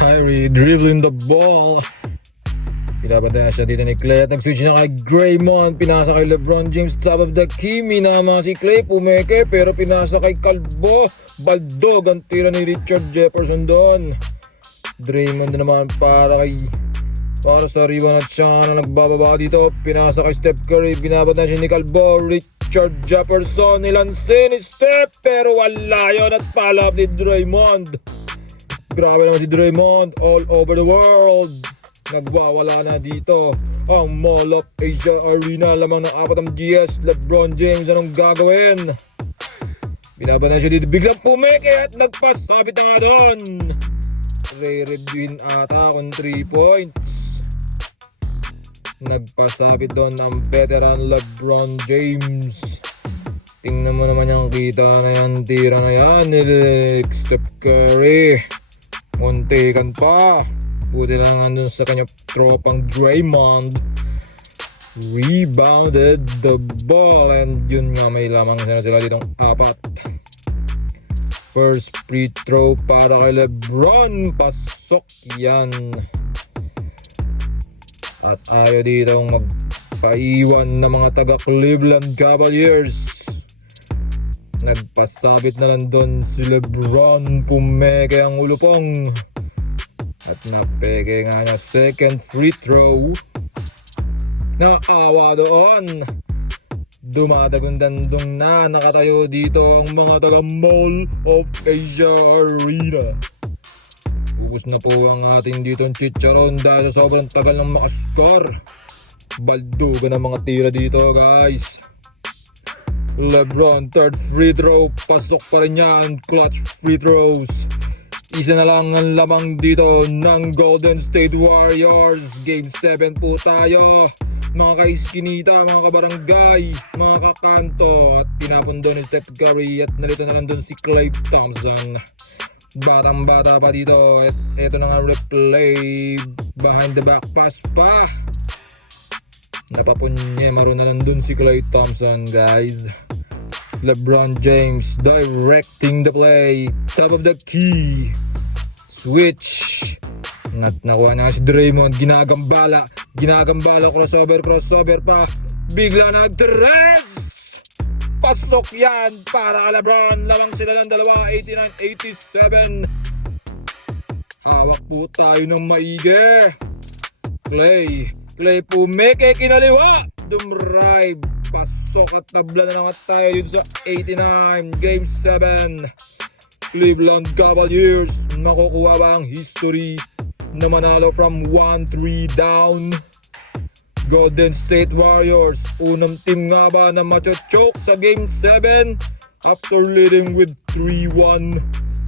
Kyrie dribbling the ball. Pinapatay na siya dito ni Clay at nag-switch na kay Draymond. Pinasa kay LeBron James, top of the key. Minama si Clay, pumeke pero pinasa kay Calvo. Baldog ang tira ni Richard Jefferson doon. Draymond naman para sa rebound at siya na nagbababa dito. Pinasa kay Steph Curry, binabatan siya ni Calvo. Richard Jefferson nilansin ni Steph pero wala yun at palap ni Draymond. Grabe naman si Draymond all over the world. Nagwawala na dito ang Mall of Asia Arena. Lamang ng 4 ang GS. LeBron James, anong gagawin? Binabatan siya dito, biglang pumeke at nagpasabit na nga doon. Re-reviewin ata kung 3 points. Nagpasabit doon ang veteran LeBron James. Tingnan mo naman yung kita na yan, tira na yan ni Steph Curry. Muntikan pa. Buti lang andun sa kanya tropang Draymond. Rebounded the ball. And yun nga, may lamang sila ditong 4. First free throw para kay LeBron. Pasok yan. At ayaw ditong magpaiwan ng mga taga Cleveland Cavaliers. Nagpasabit na lang doon si LeBron. Pumeke ang ulupong. At napeke nga na second free throw. Naawa doon. Dumadagundandong na nakatayo dito ang mga taga Mall of Asia Arena. Ubus na po ang ating dito ang chicharon dahil sa sobrang tagal ng makascore. Baldugan ang mga tira dito, guys. LeBron third free throw. Pasok pa rin yan. Clutch free throws. Isa na lang ang lamang dito ng Golden State Warriors. Game 7 po tayo. Mga kaiskinita, mga kabarangay, mga kakanto. At tinapon doon ni Steph Curry at nalito na lang doon si Klay Thompson. Batang bata pa dito. At ito na nga replay. Behind the back pass pa. Napapunyemaro na lang doon si Klay Thompson, guys. LeBron James directing the play. Top of the key. Switch. At nakuha na si Draymond. Ginagambala. Crossover pa. Bigla nag-tres. Pasok yan para ka LeBron. Lamang sila ng dalawa. 89-87. Hawak po tayo ng maigi. Clay pumeke kinaliwa. Dumrive. Pasok at tabla na naman tayo dito sa 89. Game 7. Cleveland Cavaliers. Nakukuha ba ang history na manalo from 1-3 down? Golden State Warriors. Unang team nga ba na macho-choke sa Game 7 after leading with 3-1.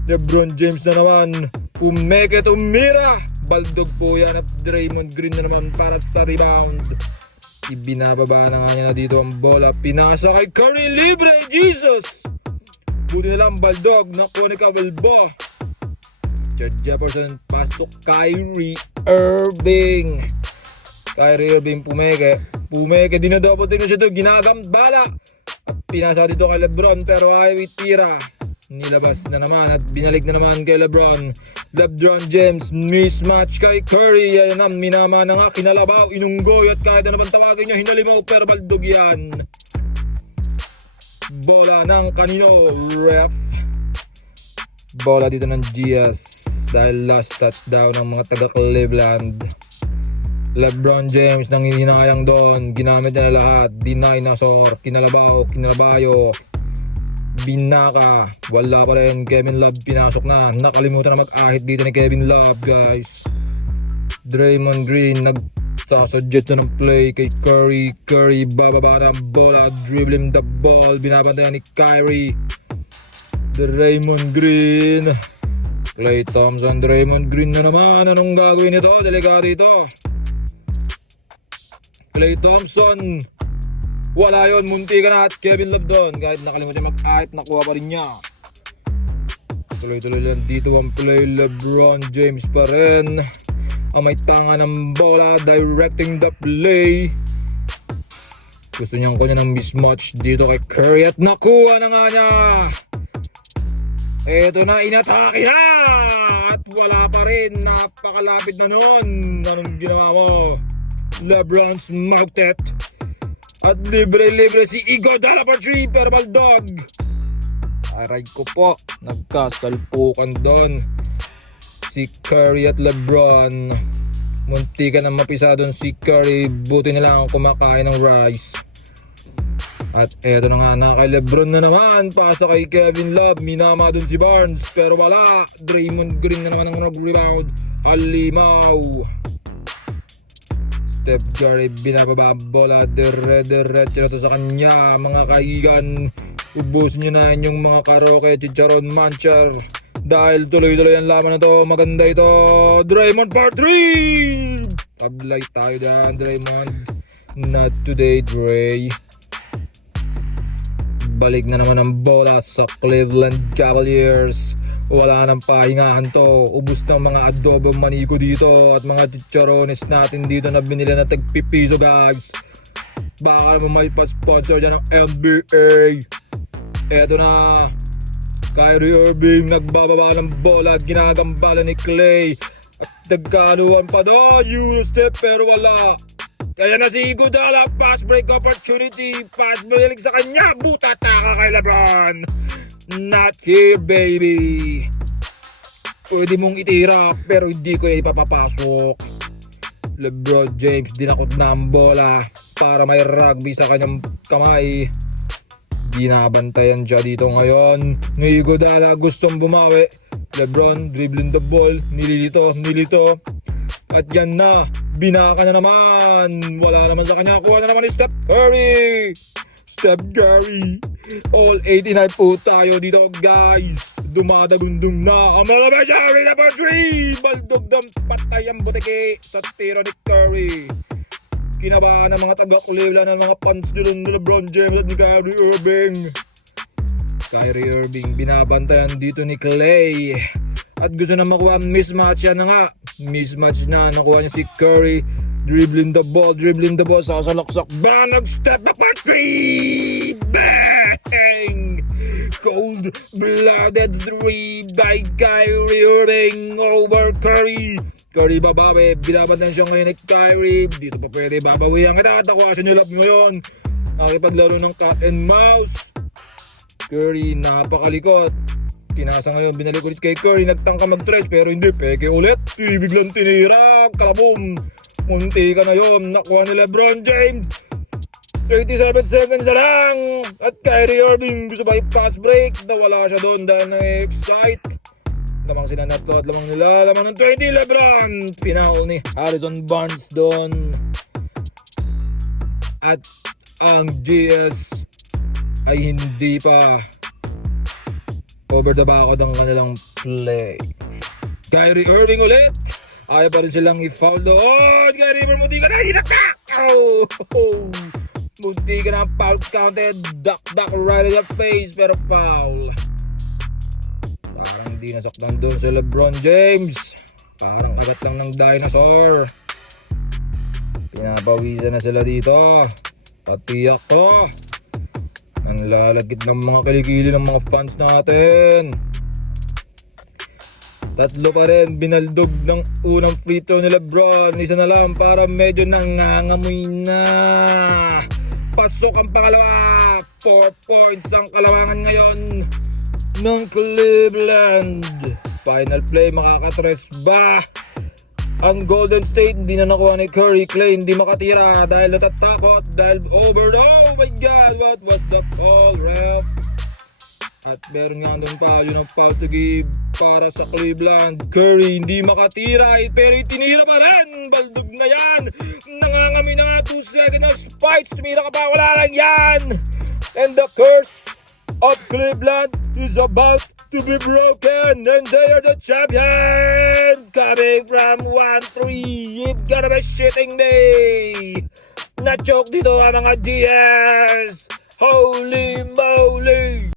LeBron James na naman. Pumeke tumira. Baldog po yan at Draymond Green na naman para sa rebound. Ibinababa na nga niya na dito ang bola. Pinasa kay Curry, libre, Jesus! Buti nilang Baldog, nakuha ni Calvo. Richard Jefferson, pasok Kyrie Irving. Pumeke, dinadouble team na siya doon, ginagambala. At pinasa dito kay LeBron pero ayaw itira. Nilabas na naman at binalik na naman kay LeBron. LeBron James, mismatch kay Curry. Ayan na, minama na nga, kinalabaw, inunggoy. At kahit na naman tawagin nyo, hinalimaw, pero baldog yan. Bola ng kanino, ref. Bola dito ng GS. Dahil last touchdown ng mga taga Cleveland. LeBron James nang hininayang doon. Ginamit na lahat. Dinosaur, kinalabayo. Binaka, wala pa rin. Kevin Love pinasok na. Nakalimutan na mag-ahit dito ni Kevin Love, guys. Draymond Green nagsasuggest na ng play kay Curry. Bababa ng bola, dribbling the ball. Binabantayan ni Kyrie. Draymond Green. Klay Thompson, Draymond Green na naman. Anong gagawin nito? Delikado ito. Klay Thompson. Wala yun, munti ka na at Kevin Love doon. Kahit nakalimutan mag-ahit, nakuha pa rin niya. Tuloy-tuloy lang dito ang play. LeBron James pa rin ang may tanga ng bola, directing the play. Gusto niyang kunya ng mismatch dito kay Curry at nakuha na nga niya. Eto na, inatake na! At wala pa rin. Napakalapit na nun. Anong ginawa mo? LeBron's mounted. At libre-libre si Iguodala for 3 purple dog. Aray ko po, nagkasalpukan doon. Si Curry at LeBron. Munti ka na mapisa doon si Curry. Buti na lang kumakain ng rice. At eto na nga kay LeBron na naman. Pasa kay Kevin Love. Minama doon si Barnes. Pero wala. Draymond Green na naman ang nag-rebound. Halimaw. Steph Curry binababa ang bola. Dire-diretso na to sa kanya. Mga kaigan. Ubusin nyo na yung mga karaoke. Chicharon Mancher. Dahil tuloy-tuloy ang laban na to. Maganda ito. Draymond for 3. Tablay tayo dyan, Draymond. Not today, Dre. Balik na naman ang bola sa Cleveland Cavaliers. Wala nang pahingahan to. Ubus ng mga adobo maniko dito. At mga chicharones natin dito na binili na tagpipiso, guys. Baka naman may pa-sponsor dyan ng NBA. Eto na. Kyrie Irving nagbababa ng bola. Ginagambala ni Clay. At nagkaluan pa do. Eurostep pero wala. Kaya na si Iguodala. Pass break opportunity. Pass break sa kanya. Butataka kay LeBron. Not here, baby. Pwede mong itira pero hindi ko yan ipapapasok. LeBron James dinakot na ang bola para may rugby sa kanyang kamay. Binabantayan siya dito ngayon. Ni Iguodala gustong bumawi. LeBron dribbling the ball. Nilito. At yan na. Binaka na naman. Wala naman sa kanya. Kuha na naman ni Steph Curry. Steph Curry. All 89 po tayo dito, guys. Dumadagundong na. Ang mga Curry number 3. Baldog ng patay ang butiki sa tiro ni Curry. Kinabahan ng mga taga-Cleveland ng mga fans nila ni LeBron James at ni Kyrie Irving. Kyrie Irving binabantayan dito ni Clay. At gusto na makuha ang mismatch. Yan na nga. Mismatch na. Nakuha niya si Curry. Dribbling the ball. Sasalaksak. Bang! Nag-step up for 3! Bang! Cold-blooded 3 by Kyrie Irving over Curry. Curry babawi. Binabantayan siya ngayon ni Kyrie. Dito pa pwede babawihan kita. Atakuha siya nilap ngayon. Nakipaglaro ng cat and mouse. Curry napakalikot. Pinasa ngayon, binalik ulit kay Curry. Nagtangka mag-stretch pero hindi. Peke ulit. Biglang tinira. Kalabong. Munti ka na yun. Nakuha ni LeBron James. 37 seconds na lang. At Kyrie Irving gusto ba i-pass break. Nawala siya doon dahil na-excite. Lamang sila Nato at lamang nila. Lamang ng 20 LeBron. Pinaul ni Harrison Barnes doon. At ang GS ay hindi pa over the back ng kanilang play. Kyrie Irving ulit. Ayaw pa rin silang i-foul doon. Kyrie Irving, munti ka na. Hinakak! Oh! Munti ka na foul counted. Duck right in the face. Pero foul. Parang di nasaktan doon si LeBron James. Parang agat lang ng dinosaur. Pinapawisan na sila dito. Patiyak to. Ang lalagit ng mga kilikili ng mga fans natin. Tatlo pa rin binaldog ng unang free throw ni LeBron. Isa na lang para medyo nangangamoy na. Pasok ang pangalawa. 4 points ang kalawangan ngayon ng Cleveland. Final play, makakatres ba ang Golden State? Hindi na nakuha ni Curry. Clay hindi makatira dahil natatakot. Dahil over. Oh my God, what was the call, ref? At meron nga doon pa yun ang foul to give para sa Cleveland. Curry hindi makatira pero itinira pa rin. Baldog na yan. Nangangami na nga 2 seconds na spikes. Tumira ka pa, wala lang yan. And the curse of Cleveland is about to be broken. And they are the champion. Coming from 1-3. It's gonna be shitting day. Na-choke dito ang mga GS. Holy moly.